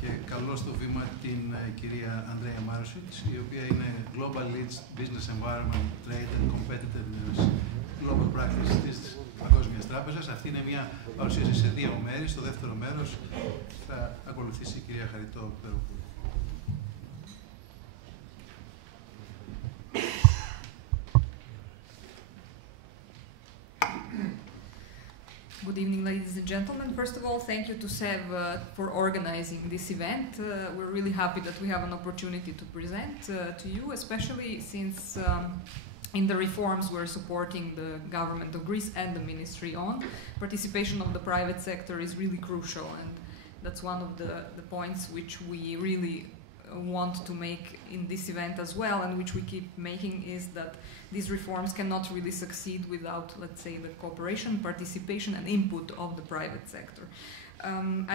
Και καλώ στο βήμα την κυρία Andreja Marusic, η οποία είναι Global Lead Business Environment, Trade and Competitiveness Global Practice της Παγκόσμιας Τράπεζας. Αυτή είναι μια παρουσίαση σε δύο μέρη. Στο δεύτερο μέρος θα ακολουθήσει η κυρία Χαριτώ Πιπεροπούλου. Good evening, ladies and gentlemen. First of all, thank you to SEV for organizing this event. We're really happy that we have an opportunity to present to you, especially since in the reforms we're supporting the government of Greece and the ministry on. Participation of the private sector is really crucial, and that's one of the points which we really want to make in this event as well, and which we keep making, is that these reforms cannot really succeed without, let's say, the cooperation, participation and input of the private sector.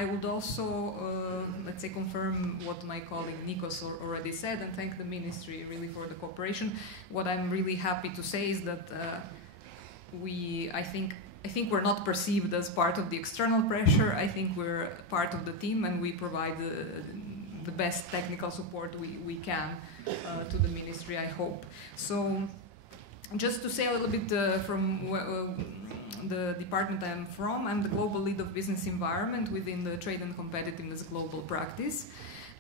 I would also, let's say, confirm what my colleague Nikos already said, and thank the ministry really for the cooperation. What I'm really happy to say is that I think we're not perceived as part of the external pressure. I think we're part of the team, and we provide the best technical support we can to the ministry, I hope. So just to say a little bit from the department I'm from, I'm the Global Lead of Business Environment within the Trade and Competitiveness Global Practice.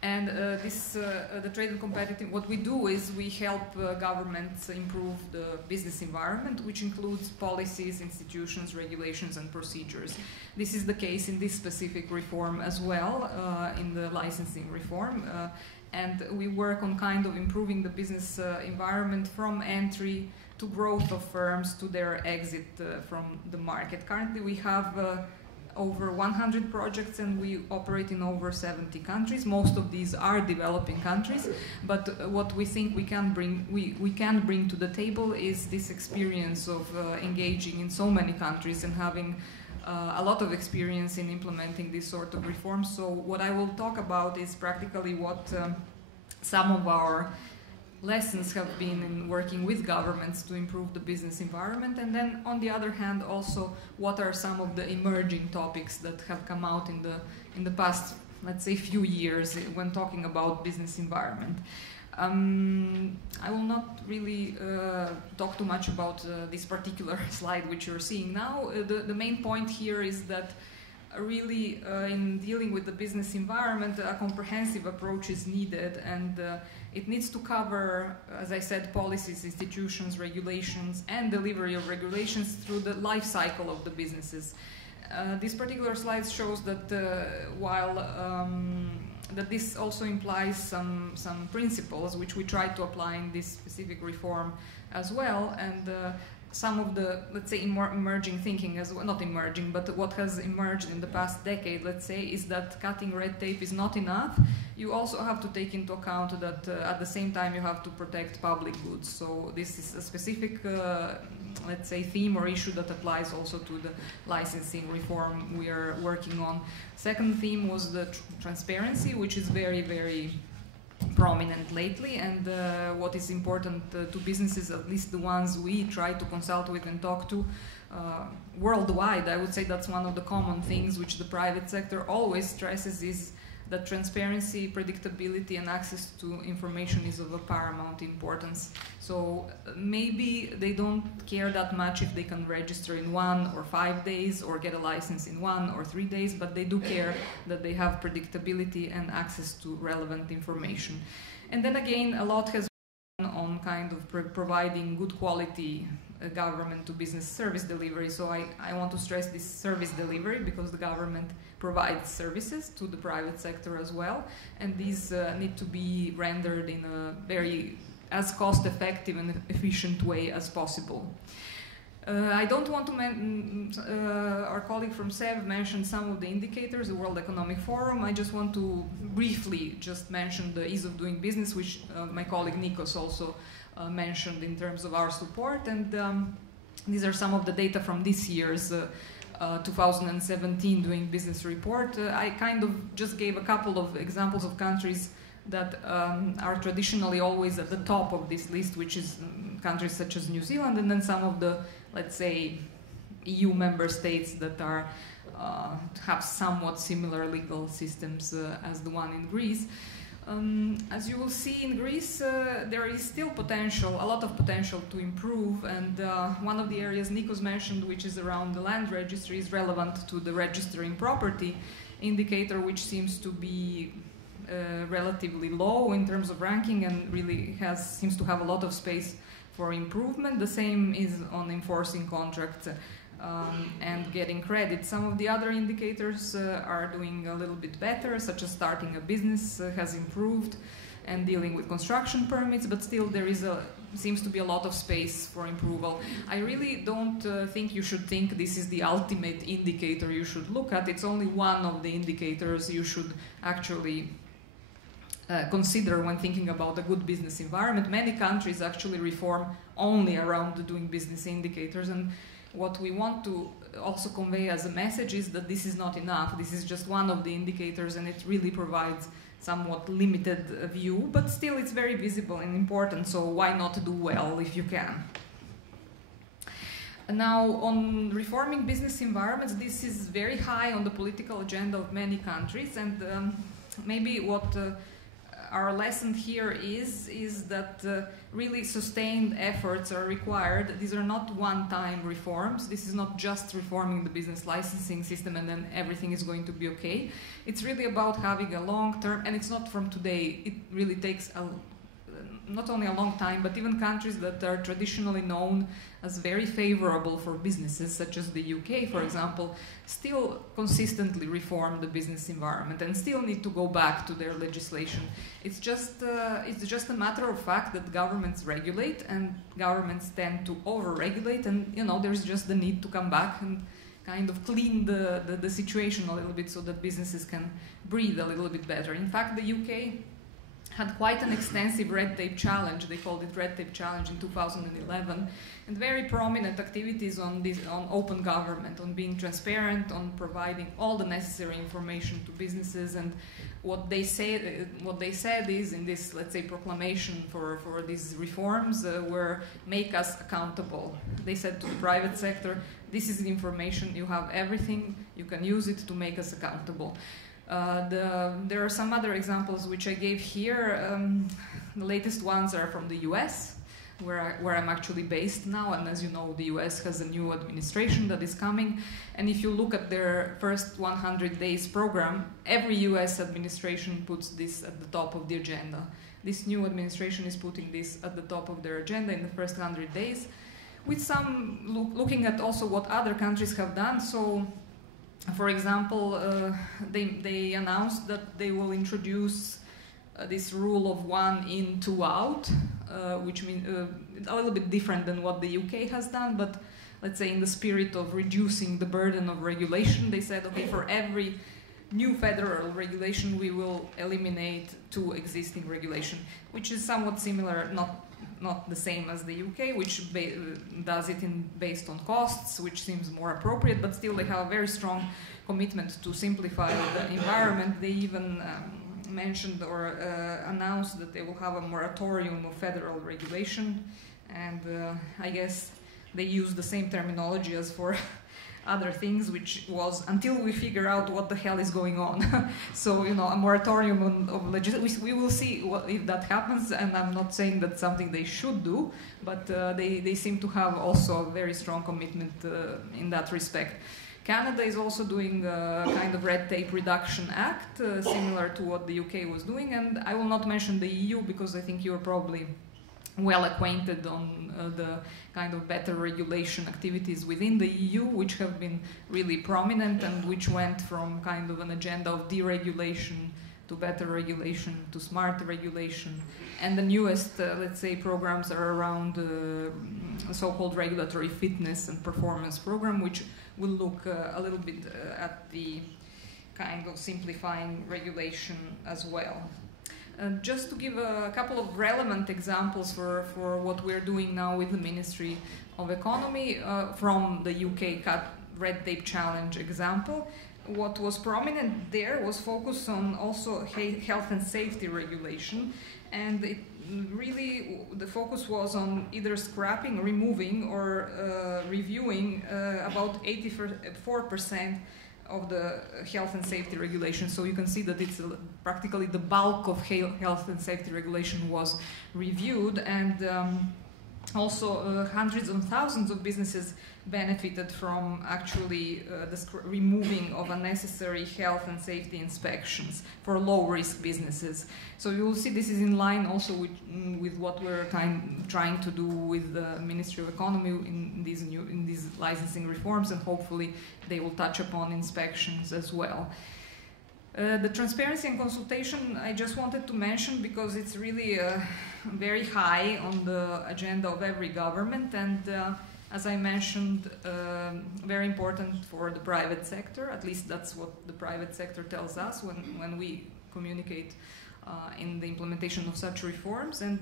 And the Trade and Competitive, what we do is we help governments improve the business environment, which includes policies, institutions, regulations, and procedures. This is the case in this specific reform as well, in the licensing reform. And we work on kind of improving the business environment from entry to growth of firms to their exit from the market. Currently, we have over 100 projects, and we operate in over 70 countries. Most of these are developing countries, but what we think we can bring to the table is this experience of engaging in so many countries and having a lot of experience in implementing this sort of reforms. So what I will talk about is practically what some of our lessons have been in working with governments to improve the business environment, and then on the other hand also what are some of the emerging topics that have come out in the past, let's say, few years when talking about business environment. I will not really talk too much about this particular slide which you're seeing now. The main point here is that really in dealing with the business environment, a comprehensive approach is needed, and it needs to cover, as I said, policies, institutions, regulations, and delivery of regulations through the life cycle of the businesses. This particular slide shows that while that this also implies some principles which we try to apply in this specific reform as well, and some of the, let's say, emerging thinking, as well, not emerging, but what has emerged in the past decade, let's say, is that cutting red tape is not enough. You also have to take into account that at the same time you have to protect public goods. So this is a specific, let's say, theme or issue that applies also to the licensing reform we are working on. Second theme was the transparency, which is very, very prominent lately, and what is important to businesses, at least the ones we try to consult with and talk to worldwide. I would say that's one of the common things which the private sector always stresses, is that transparency, predictability, and access to information is of a paramount importance. So maybe they don't care that much if they can register in 1 or 5 days or get a license in 1 or 3 days, but they do care that they have predictability and access to relevant information. And then again, a lot has been on kind of providing good quality government to business service delivery. So I want to stress this service delivery, because the government provides services to the private sector as well, and these need to be rendered in a very as cost-effective and efficient way as possible. I don't want to our colleague from SEV mentioned some of the indicators, the World Economic Forum. I just want to briefly just mention the ease of doing business, which my colleague Nikos also mentioned in terms of our support, and these are some of the data from this year's 2017 Doing Business report. I kind of just gave a couple of examples of countries that are traditionally always at the top of this list, which is countries such as New Zealand, and then some of the, let's say, EU member states that are have somewhat similar legal systems as the one in Greece. As you will see in Greece, there is still potential, a lot of potential to improve, and one of the areas Nikos mentioned, which is around the land registry, is relevant to the registering property indicator, which seems to be relatively low in terms of ranking and really seems to have a lot of space for improvement. The same is on enforcing contracts and getting credit. Some of the other indicators are doing a little bit better, such as starting a business has improved and dealing with construction permits, but still there seems to be a lot of space for improvement. I really don't think you should think this is the ultimate indicator you should look at. It's only one of the indicators you should actually consider when thinking about a good business environment. Many countries actually reform only around the doing business indicators, and what we want to also convey as a message is that this is not enough. This is just one of the indicators, and it really provides somewhat limited view, but still it's very visible and important, so why not do well if you can? Now, on reforming business environments, this is very high on the political agenda of many countries, and maybe what our lesson here is that really sustained efforts are required. These are not one-time reforms. This is not just reforming the business licensing system and then everything is going to be okay. It's really about having a long-term, and it's not from today. It really takes not only a long time, but even countries that are traditionally known as very favorable for businesses, such as the UK, for example, still consistently reform the business environment and still need to go back to their legislation. It's just a matter of fact that governments regulate and governments tend to over-regulate, and there's just the need to come back and kind of clean the situation a little bit so that businesses can breathe a little bit better. In fact, the UK had quite an extensive red tape challenge. They called it red tape challenge in 2011, and very prominent activities on open government, on being transparent, on providing all the necessary information to businesses. And what they said is in this, let's say, proclamation for these reforms were make us accountable. They said to the private sector, this is the information, you have everything, you can use it to make us accountable. There are some other examples which I gave here. The latest ones are from the US, where I'm actually based now, and as you know, the US has a new administration that is coming, and if you look at their first 100 days program, every US administration puts this at the top of the agenda. This new administration is putting this at the top of their agenda in the first 100 days, with some looking at also what other countries have done. So, for example, they announced that they will introduce this rule of 1 in, 2 out, which means a little bit different than what the UK has done, but let's say in the spirit of reducing the burden of regulation, they said, okay, for every new federal regulation, we will eliminate 2 existing regulations, which is somewhat similar, not the same as the UK, which does it based on costs, which seems more appropriate, but still they have a very strong commitment to simplify the environment. They even mentioned or announced that they will have a moratorium of federal regulation, and I guess they use the same terminology as for other things, which was until we figure out what the hell is going on. So, a moratorium of legislation, we will see if that happens, and I'm not saying that's something they should do, but they seem to have also a very strong commitment in that respect. Canada is also doing a kind of red tape reduction act, similar to what the UK was doing, and I will not mention the EU because I think you're probably well acquainted on the kind of better regulation activities within the EU, which have been really prominent and which went from kind of an agenda of deregulation to better regulation to smart regulation. And the newest, let's say, programs are around so-called regulatory fitness and performance program, which will look a little bit at the kind of simplifying regulation as well. Just to give a couple of relevant examples for what we're doing now with the Ministry of Economy from the UK red tape challenge example. What was prominent there was focus on also health and safety regulation, and it really the focus was on either scrapping, removing, or reviewing about 84% of the health and safety regulation. So you can see that it's practically the bulk of health and safety regulation was reviewed, and also hundreds of thousands of businesses benefited from actually removing of unnecessary health and safety inspections for low-risk businesses. So you will see this is in line also with what we're trying to do with the Ministry of Economy in these licensing reforms, and hopefully they will touch upon inspections as well. The transparency and consultation I just wanted to mention because it's really very high on the agenda of every government, and as I mentioned, very important for the private sector. At least that's what the private sector tells us when we communicate in the implementation of such reforms. And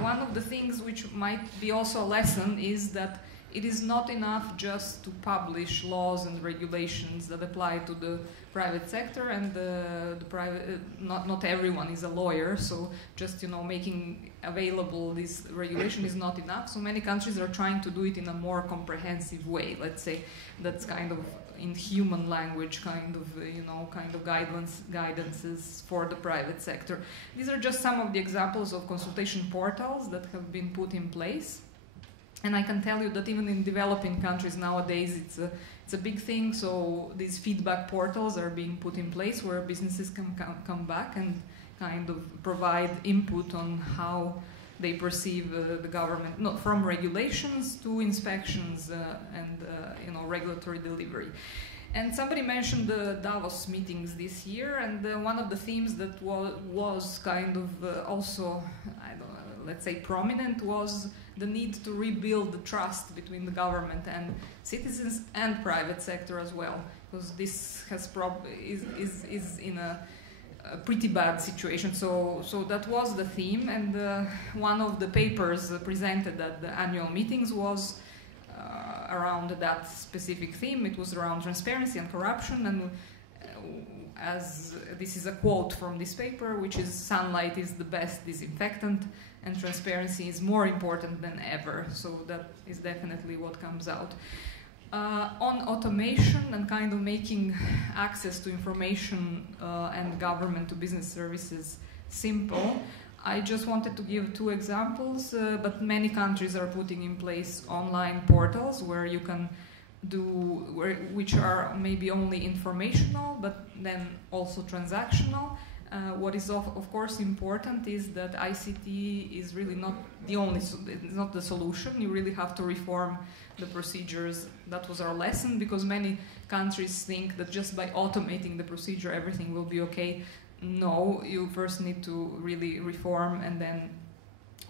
one of the things which might be also a lesson is that it is not enough just to publish laws and regulations that apply to the private sector, and the private not everyone is a lawyer, so just making available this regulation is not enough. So many countries are trying to do it in a more comprehensive way. Let's say that's kind of in human language, kind of guidances for the private sector. These are just some of the examples of consultation portals that have been put in place. And I can tell you that even in developing countries nowadays, it's a big thing. So these feedback portals are being put in place where businesses can come back and kind of provide input on how they perceive the government, not from regulations to inspections and regulatory delivery. And somebody mentioned the Davos meetings this year, and one of the themes that was kind of also, let's say, prominent was the need to rebuild the trust between the government and citizens and private sector as well, because this has is in a pretty bad situation. So that was the theme, and one of the papers presented at the annual meetings was around that specific theme. It was around transparency and corruption, and as this is a quote from this paper, which is "Sunlight is the best disinfectant, and transparency is more important than ever." So that is definitely what comes out. On automation and kind of making access to information and government to business services simple, I just wanted to give two examples, but many countries are putting in place online portals where you can which are maybe only informational, but then also transactional. What is of course important is that ICT is really not the only, it's not the solution. You really have to reform the procedures. That was our lesson, because many countries think that just by automating the procedure everything will be okay. No, you first need to really reform, and then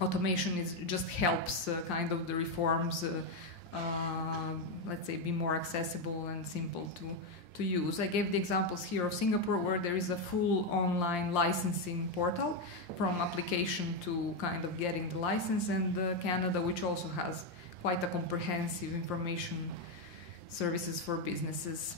automation just helps kind of the reforms let's say be more accessible and simple to use. I gave the examples here of Singapore, where there is a full online licensing portal from application to kind of getting the license, and Canada, which also has quite a comprehensive information services for businesses.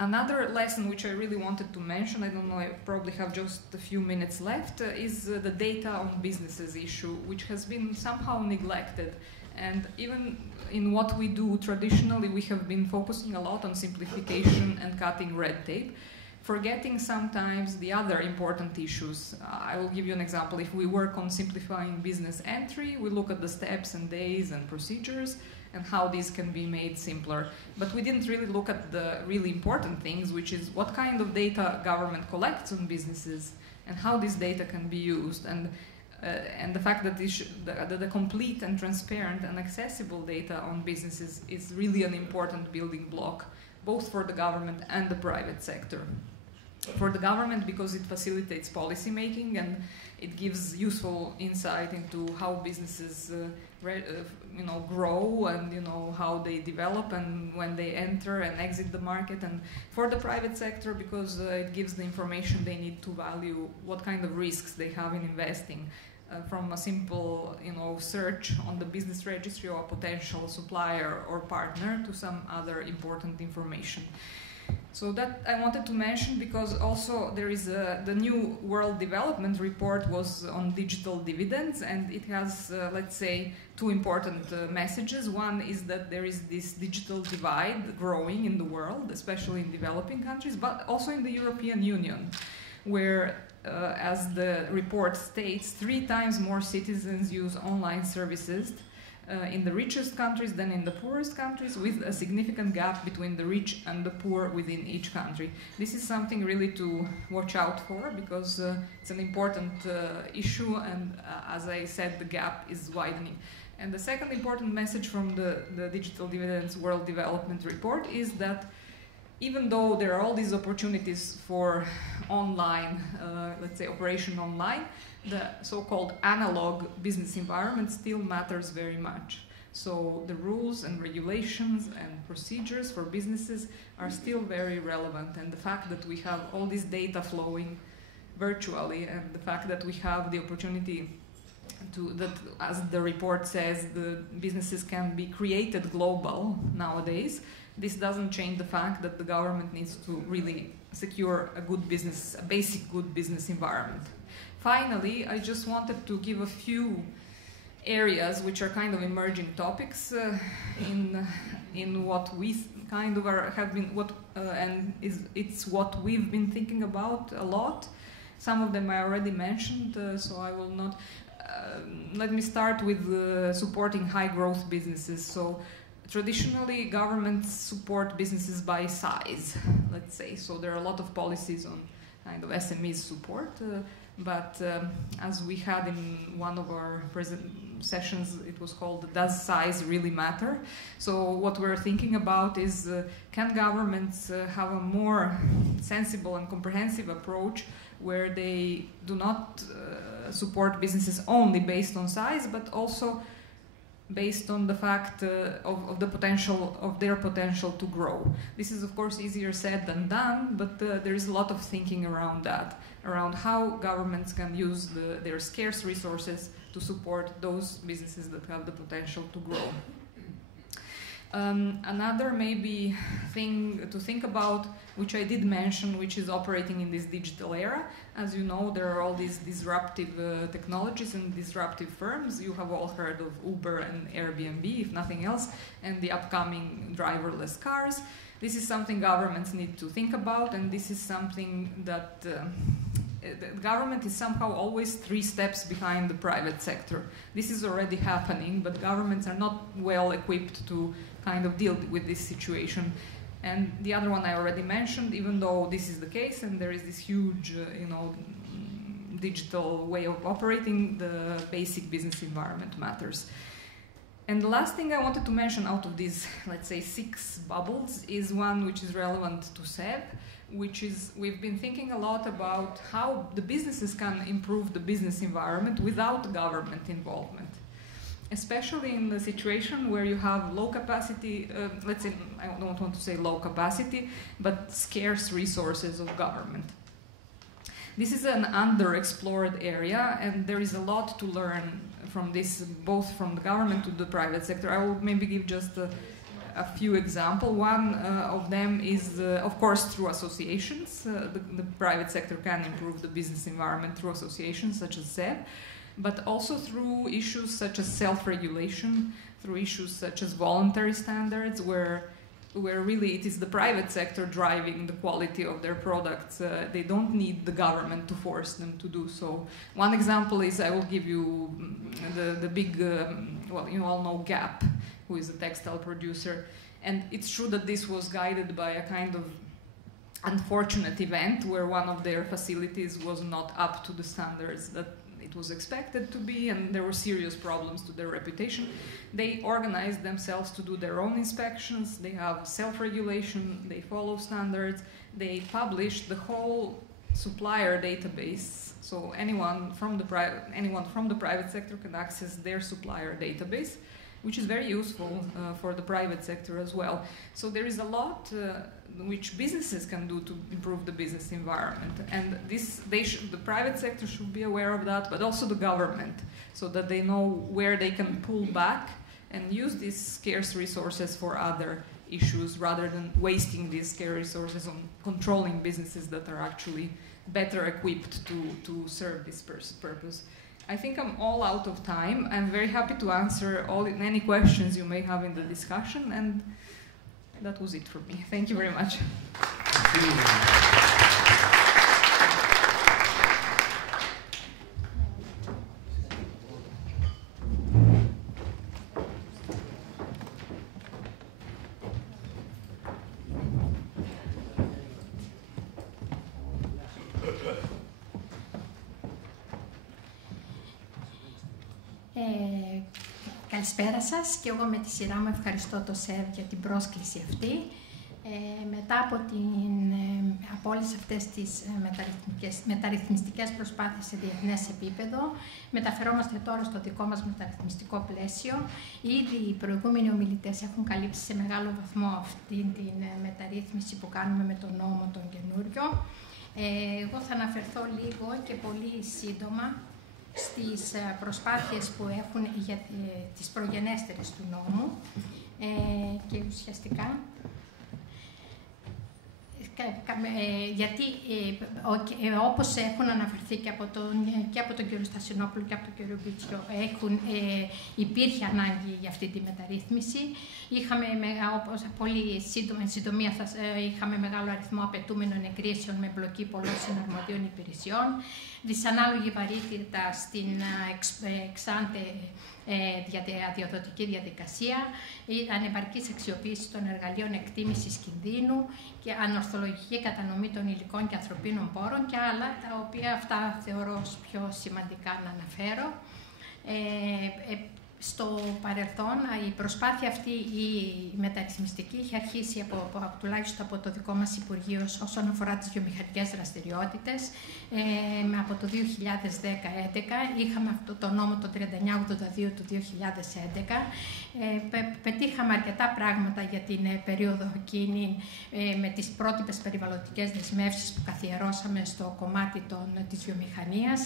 Another lesson which I really wanted to mention, I don't know, I probably have just a few minutes left, is the data on businesses issue, which has been somehow neglected. And even in what we do traditionally, we have been focusing a lot on simplification and cutting red tape, forgetting sometimes the other important issues. I will give you an example. If we work on simplifying business entry, we look at the steps and days and procedures and how these can be made simpler. But we didn't really look at the really important things, which is what kind of data government collects on businesses and how this data can be used. And the fact that the complete and transparent and accessible data on businesses is really an important building block, both for the government and the private sector. For the government, because it facilitates policy making and it gives useful insight into how businesses grow and how they develop and when they enter and exit the market. And for the private sector, because it gives the information they need to value what kind of risks they have in investing, from a simple search on the business registry of a potential supplier or partner to some other important information. So that I wanted to mention because also there is the new World Development Report was on digital dividends, and it has, let's say, two important messages. One is that there is this digital divide growing in the world, especially in developing countries, but also in the European Union, where, as the report states, 3 times more citizens use online services in the richest countries than in the poorest countries, with a significant gap between the rich and the poor within each country. This is something really to watch out for, because it's an important issue, and as I said, the gap is widening. And the second important message from the Digital Dividends World Development Report is that even though there are all these opportunities for online, let's say operation online, the so-called analog business environment still matters very much. So the rules and regulations and procedures for businesses are still very relevant, and the fact that we have all this data flowing virtually, and the fact that we have the opportunity to, that as the report says, the businesses can be created global nowadays, this doesn't change the fact that the government needs to really secure a good business, a basic good business environment. Finally, I just wanted to give a few areas which are kind of emerging topics in what we kind of have been, it's what we've been thinking about a lot. Some of them I already mentioned, so I will not. Let me start with supporting high growth businesses. So traditionally, governments support businesses by size, let's say. So there are a lot of policies on kind of SMEs support. But as we had in one of our sessions, it was called "Does Size Really Matter?" So what we're thinking about is, can governments have a more sensible and comprehensive approach where they do not support businesses only based on size, but also based on the fact of the potential, of their potential to grow. This is of course easier said than done, but there is a lot of thinking around that, around how governments can use their scarce resources to support those businesses that have the potential to grow. Another maybe thing to think about, which I did mention, which is operating in this digital era. As you know, there are all these disruptive technologies and disruptive firms. You have all heard of Uber and Airbnb, if nothing else, and the upcoming driverless cars. This is something governments need to think about, and this is something that the government is somehow always 3 steps behind the private sector. This is already happening, but governments are not well equipped to kind of deal with this situation. And the other one I already mentioned, even though this is the case and there is this huge, digital way of operating, the basic business environment matters. And the last thing I wanted to mention out of these, let's say, 6 bubbles is one which is relevant to SEB, which is we've been thinking a lot about how the businesses can improve the business environment without government involvement. Especially in the situation where you have low capacity, let's say, I don't want to say low capacity, but scarce resources of government. This is an underexplored area, and there is a lot to learn from this, both from the government to the private sector. I will maybe give just a few examples. One of them is, of course, through associations. The private sector can improve the business environment through associations such as SEB, but also through issues such as self-regulation, through issues such as voluntary standards, where really it is the private sector driving the quality of their products. They don't need the government to force them to do so. One example is, I will give you the big, well, you all know Gap, who is a textile producer. And it's true that this was guided by a kind of unfortunate event where one of their facilities was not up to the standards that it was expected to be, and there were serious problems to their reputation. They organized themselves to do their own inspections, they have self-regulation, they follow standards, they publish the whole supplier database, so anyone from the private sector can access their supplier database, which is very useful for the private sector as well. So there is a lot which businesses can do to improve the business environment, and the private sector should be aware of that, but also the government, so that they know where they can pull back and use these scarce resources for other issues rather than wasting these scarce resources on controlling businesses that are actually better equipped to serve this purpose. I think I'm all out of time. I'm very happy to answer any questions you may have in the discussion, and that was it for me. Thank you very much. Καλησπέρα σας και εγώ με τη σειρά μου ευχαριστώ το ΣΕΒ για την πρόσκληση αυτή. Μετά από όλες αυτές τις μεταρρυθμιστικές προσπάθειες σε διεθνές επίπεδο, μεταφερόμαστε τώρα στο δικό μας μεταρρυθμιστικό πλαίσιο. Ήδη οι προηγούμενοι ομιλητές έχουν καλύψει σε μεγάλο βαθμό αυτή την μεταρρύθμιση που κάνουμε με τον νόμο τον καινούριο. Εγώ θα αναφερθώ λίγο και πολύ σύντομα στις προσπάθειες που έχουν για τις προγενέστερες του νόμου και ουσιαστικά γιατί όπως έχουν αναφερθεί και από τον κύριο Στασινόπουλο και από τον κύριο Μπίτσιο, υπήρχε ανάγκη για αυτή τη μεταρρύθμιση. Είχαμε, όπως πολύ συντομία, είχαμε μεγάλο αριθμό απαιτούμενων εγκρίσεων με εμπλοκή πολλών συναρμοδίων υπηρεσιών, δυσανάλογη βαρύτητα στην εξάντε αδειοδοτική διαδικασία, ανεπαρκής αξιοποίηση των εργαλείων εκτίμησης κινδύνου και ανορθολογική κατανομή των υλικών και ανθρωπίνων πόρων και άλλα, τα οποία αυτά θεωρώ πιο σημαντικά να αναφέρω. Στο παρελθόν, η προσπάθεια αυτή η μεταρρυθμιστική είχε αρχίσει τουλάχιστον από το δικό μας Υπουργείο όσον αφορά τις βιομηχανικές δραστηριότητες. Από το 2010-2011 είχαμε αυτό το νόμο το 3982 του 2011. Πετύχαμε αρκετά πράγματα για την περίοδο εκείνη με τις πρότυπες περιβαλλοντικές δεσμεύσεις που καθιερώσαμε στο κομμάτι της βιομηχανίας.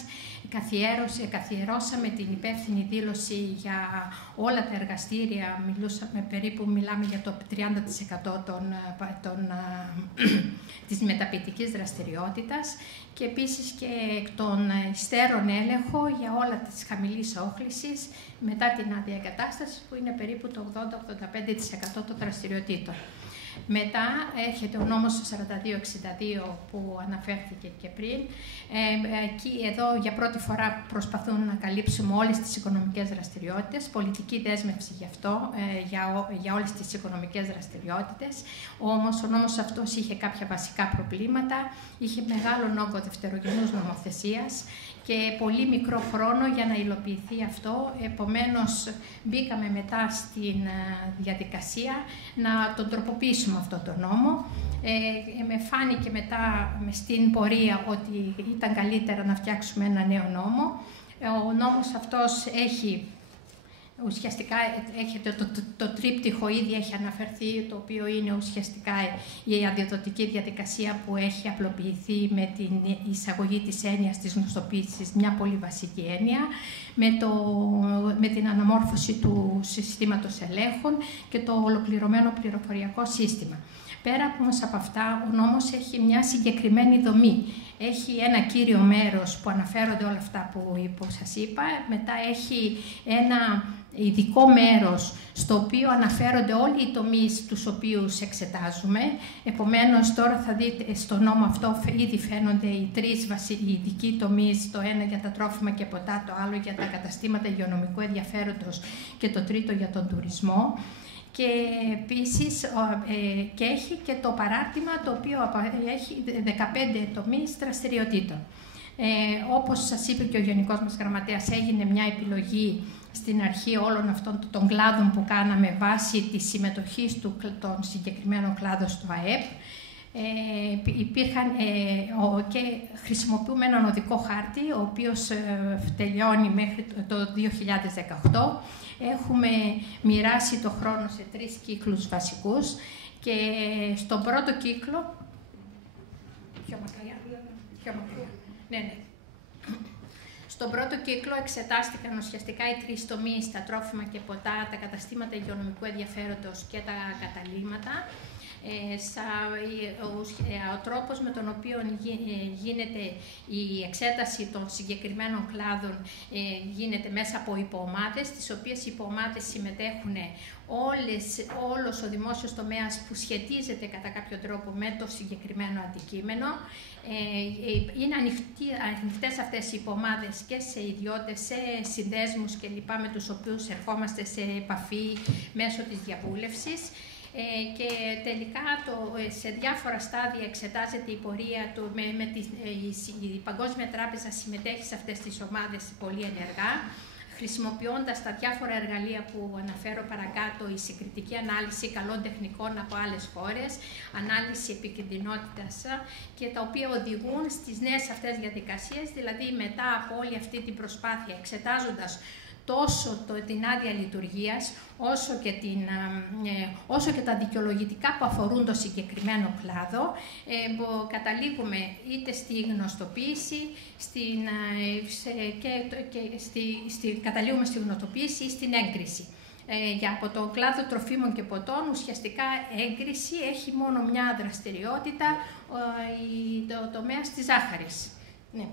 Καθιερώσαμε την υπεύθυνη δήλωση για όλα τα εργαστήρια, μιλάμε για το 30% της μεταποιητικής δραστηριότητας και επίσης και εκ των υστέρων έλεγχο για όλα τις χαμηλής όχλησης μετά την άδεια εγκατάσταση που είναι περίπου το 80-85% των δραστηριοτήτων. Μετά έρχεται ο νόμος 4262 που αναφέρθηκε και πριν. Εδώ για πρώτη φορά προσπαθούν να καλύψουμε όλες τις οικονομικές δραστηριότητες, πολιτική δέσμευση γι' αυτό, για όλες τις οικονομικές δραστηριότητες. Όμως ο νόμος αυτός είχε κάποια βασικά προβλήματα, είχε μεγάλο όγκο δευτερογενούς νομοθεσίας και πολύ μικρό χρόνο για να υλοποιηθεί αυτό. Επομένως, μπήκαμε μετά στην διαδικασία να τον τροποποιήσουμε αυτό το νόμο. Με φάνηκε μετά στην πορεία ότι ήταν καλύτερα να φτιάξουμε ένα νέο νόμο. Ο νόμος αυτός έχει ουσιαστικά το τρίπτυχο ήδη έχει αναφερθεί, το οποίο είναι ουσιαστικά η αδειοδοτική διαδικασία που έχει απλοποιηθεί με την εισαγωγή της έννοιας της γνωστοποίησης, μια πολύ βασική έννοια, με την αναμόρφωση του συστήματος ελέγχων και το ολοκληρωμένο πληροφοριακό σύστημα. Πέρα όμως από αυτά, ο νόμος έχει μια συγκεκριμένη δομή. Έχει ένα κύριο μέρος που αναφέρονται όλα αυτά που σας είπα. Μετά έχει ένα ειδικό μέρος στο οποίο αναφέρονται όλοι οι τομείς τους οποίους εξετάζουμε. Επομένως, τώρα θα δείτε στο νόμο αυτό ήδη φαίνονται οι τρεις ειδικοί τομείς, το ένα για τα τρόφιμα και ποτά, το άλλο για τα καταστήματα υγειονομικού ενδιαφέροντος και το τρίτο για τον τουρισμό. Και επίσης και έχει και το παράρτημα το οποίο έχει 15 τομείς δραστηριοτήτων. Όπως σας είπε και ο Γενικός μας Γραμματέας, έγινε μια επιλογή στην αρχή όλων αυτών των κλάδων που κάναμε βάσει της συμμετοχής των συγκεκριμένων κλάδων στο ΑΕΠ. Και χρησιμοποιούμε έναν οδικό χάρτη, ο οποίος τελειώνει μέχρι το 2018. Έχουμε μοιράσει το χρόνο σε 3 κύκλους βασικούς και στον πρώτο κύκλο... Πιο μακριά. Ναι. Στον πρώτο κύκλο εξετάστηκαν ουσιαστικά οι 3 τομείς, τα τρόφιμα και ποτά, τα καταστήματα υγειονομικού ενδιαφέροντος και τα καταλύματα. Ο τρόπος με τον οποίο γίνεται η εξέταση των συγκεκριμένων κλάδων γίνεται μέσα από υποομάδες, τις οποίες οι υποομάδες συμμετέχουν όλος ο δημόσιος τομέας που σχετίζεται κατά κάποιο τρόπο με το συγκεκριμένο αντικείμενο. Είναι ανοιχτές αυτές οι υποομάδες και σε ιδιώτες, σε συνδέσμους κλπ. Με τους οποίους ερχόμαστε σε επαφή μέσω της διαβούλευσης. Και τελικά σε διάφορα στάδια εξετάζεται η πορεία του, η Παγκόσμια Τράπεζα συμμετέχει σε αυτές τις ομάδες πολύ ενεργά, χρησιμοποιώντας τα διάφορα εργαλεία που αναφέρω παρακάτω, η συγκριτική ανάλυση καλών τεχνικών από άλλες χώρες, ανάλυση επικινδυνότητας, και τα οποία οδηγούν στις νέες αυτές διαδικασίες, δηλαδή μετά από όλη αυτή την προσπάθεια, εξετάζοντας τόσο την άδεια λειτουργίας, όσο και τα δικαιολογητικά που αφορούν το συγκεκριμένο κλάδο, καταλήγουμε είτε στη γνωστοποίηση, καταλήγουμε στη γνωστοποίηση ή στην έγκριση. Από το κλάδο τροφίμων και ποτών, ουσιαστικά έγκριση έχει μόνο μια δραστηριότητα, το τομέας της ζάχαρης. Ναι.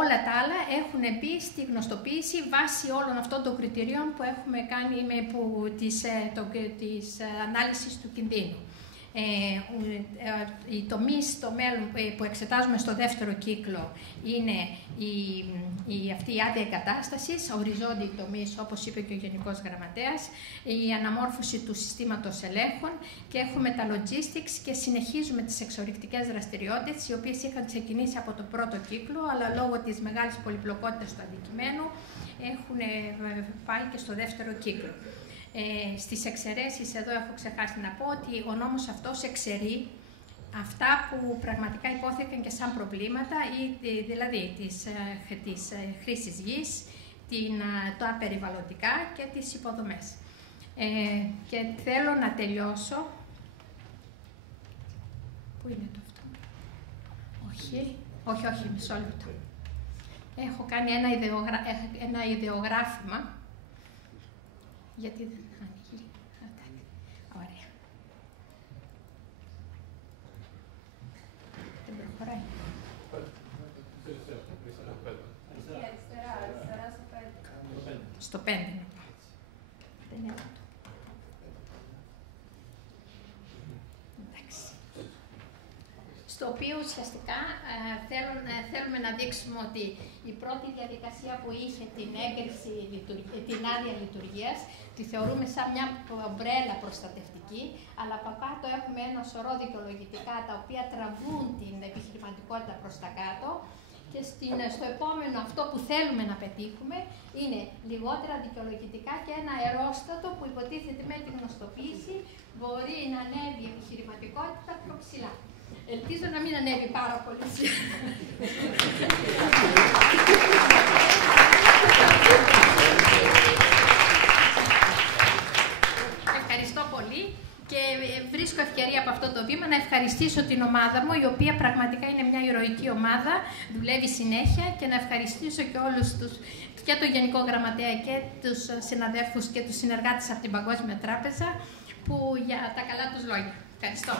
Όλα τα άλλα έχουν μπει στη γνωστοποίηση βάσει όλων αυτών των κριτηρίων που έχουμε κάνει της ανάλυσης του κινδύνου. Οι τομείς στο μέλλον που εξετάζουμε στο δεύτερο κύκλο είναι αυτή η άδεια εγκατάστασης, οριζόντιοι τομείς, όπως είπε και ο Γενικός Γραμματέας, η αναμόρφωση του συστήματος ελέγχων, και έχουμε τα logistics και συνεχίζουμε τις εξορρυκτικές δραστηριότητες, οι οποίες είχαν ξεκινήσει από το πρώτο κύκλο, αλλά λόγω της μεγάλης πολυπλοκότητας του αντικειμένου έχουν πάει και στο δεύτερο κύκλο. Στις εξαιρέσεις, εδώ έχω ξεχάσει να πω ότι ο νόμος αυτός εξαιρεί αυτά που πραγματικά υπόθηκαν και σαν προβλήματα, δηλαδή της χρήσης γης, τα περιβαλλοντικά και τις υποδομές. Και θέλω να τελειώσω. Πού είναι το αυτό? Όχι, μισό λεπτό. Έχω κάνει ένα ιδεογράφημα. Γιατί δεν ανοίγει? Ωραία. Δεν προχωράει. Στο 5. Δεν έχω. Εντάξει. Στο οποίο ουσιαστικά θέλουμε να δείξουμε ότι η πρώτη διαδικασία που είχε την έγκριση, την άδεια λειτουργίας, τη θεωρούμε σαν μια ομπρέλα προστατευτική, αλλά από κάτω έχουμε ένα σωρό δικαιολογητικά τα οποία τραβούν την επιχειρηματικότητα προς τα κάτω, και στο επόμενο αυτό που θέλουμε να πετύχουμε είναι λιγότερα δικαιολογητικά και ένα αερόστατο που υποτίθεται με την γνωστοποίηση μπορεί να ανέβει η επιχειρηματικότητα πιο ψηλά. Ελπίζω να μην ανέβει πάρα πολύ. Ευχαριστώ πολύ και βρίσκω ευκαιρία από αυτό το βήμα να ευχαριστήσω την ομάδα μου, η οποία πραγματικά είναι μια ηρωική ομάδα, δουλεύει συνέχεια, και να ευχαριστήσω και όλους και τον Γενικό Γραμματέα και τους συναδέλφους και τους συνεργάτες από την Παγκόσμια Τράπεζα για τα καλά τους λόγια. Ευχαριστώ.